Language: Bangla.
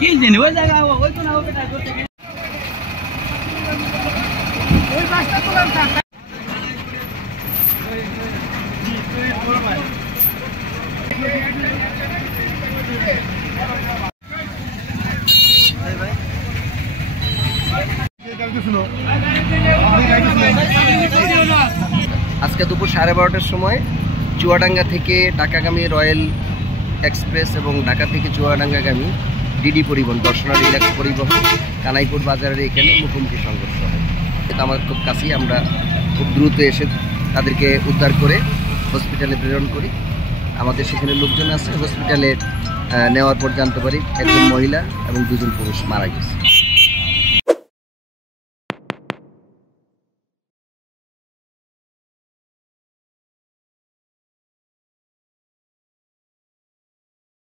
কি জানি ওই জায়গা ওই কোন হবে না করতে ওই রাস্তা তো রাস্তা আজকে দুপুর 12:30টার সময় চুয়াডাঙ্গা থেকে ঢাকাগামী রয়্যাল এক্সপ্রেস এবং ঢাকা থেকে চুয়াডাঙ্গাগামী ডিডি পরিবহন দর্শনা রিল্যাক্স পরিবহন কানাইপুর বাজারের এখানে মুখোমুখি সংঘর্ষ হয়। এটা আমার খুব কাছেই, আমরা খুব দ্রুত এসে তাদেরকে উদ্ধার করে হসপিটালে প্রেরণ করি। আমাদের সেখানে লোকজন আছে, হসপিটালে নেওয়ার পর জানতে পারি একজন মহিলা এবং দুজন পুরুষ মারা গেছে।